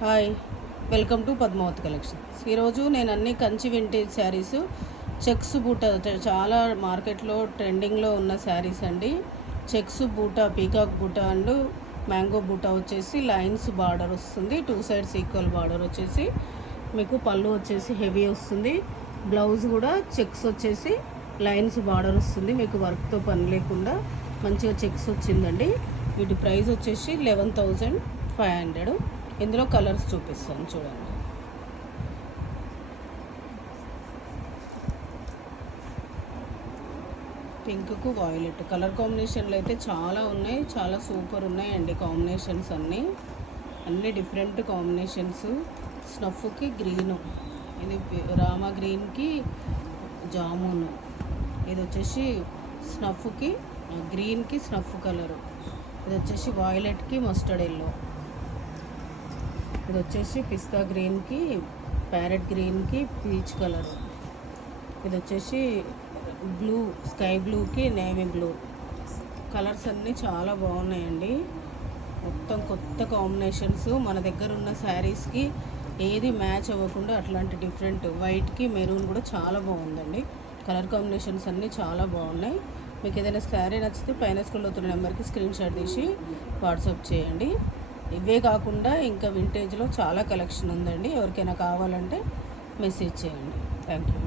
Hi, welcome to Padmavati collections. ఈరోజు నేను అన్ని కంచి వింటేజ్ శారీస్ చెక్స్ బూట చాలా మార్కెట్లో ట్రెండింగ్లో ఉన్న శారీస్ అండి. Checks buta, peacock buta and mango buta వచ్చేసి లైన్స్ బార్డర్ వస్తుంది. 2 సైడ్స్ ఈక్వల్ బార్డర్ వచ్చేసి మీకు పళ్ళు వచ్చేసి హెవీ వస్తుంది. బ్లౌజ్ కూడా చెక్స్ వచ్చేసి లైన్స్ బార్డర్ వస్తుంది. మీకు వర్క్తో పని లేకుండా మంచిగా చెక్స్ వచ్చిందండి. వీటి ప్రైస్ వచ్చేసి 11,500. ఇందులో కలర్స్ చూపిస్తాను చూడండి. పింక్కు వాయిలెట్ కలర్ కాంబినేషన్లు అయితే చాలా ఉన్నాయి, చాలా సూపర్ ఉన్నాయండి. కాంబినేషన్స్ అన్నీ డిఫరెంట్ కాంబినేషన్స్. స్నఫ్కి గ్రీను, ఇది రామా గ్రీన్కి జామును, ఇది వచ్చేసి స్నఫ్కి గ్రీన్కి స్నఫ్ కలరు, ఇది వచ్చేసి వాయిలెట్కి మస్టర్డ్ ఎల్లో, ఇది వచ్చేసి పిస్తా గ్రీన్కి ప్యారెట్ గ్రీన్కి పీచ్ కలరు, ఇది వచ్చేసి బ్లూ స్కై బ్లూకి నేవీ బ్లూ. కలర్స్ అన్నీ చాలా బాగున్నాయండి. మొత్తం కొత్త కాంబినేషన్స్. మన దగ్గర ఉన్న శారీస్కి ఏది మ్యాచ్ అవ్వకుండా అట్లాంటి డిఫరెంట్ వైట్కి మెరూన్ కూడా చాలా బాగుందండి. కలర్ కాంబినేషన్స్ అన్నీ చాలా బాగున్నాయి. మీకు ఏదైనా శారీ నచ్చితే పైన స్క్రోల్ అవుతున్న నెంబర్కి స్క్రీన్ షాట్ తీసి వాట్సాప్ చేయండి. ఇవే కాకుండా ఇంకా వింటేజ్లో చాలా కలెక్షన్ ఉందండి. ఎవరికైనా కావాలంటే మెసేజ్ చేయండి. Thank you.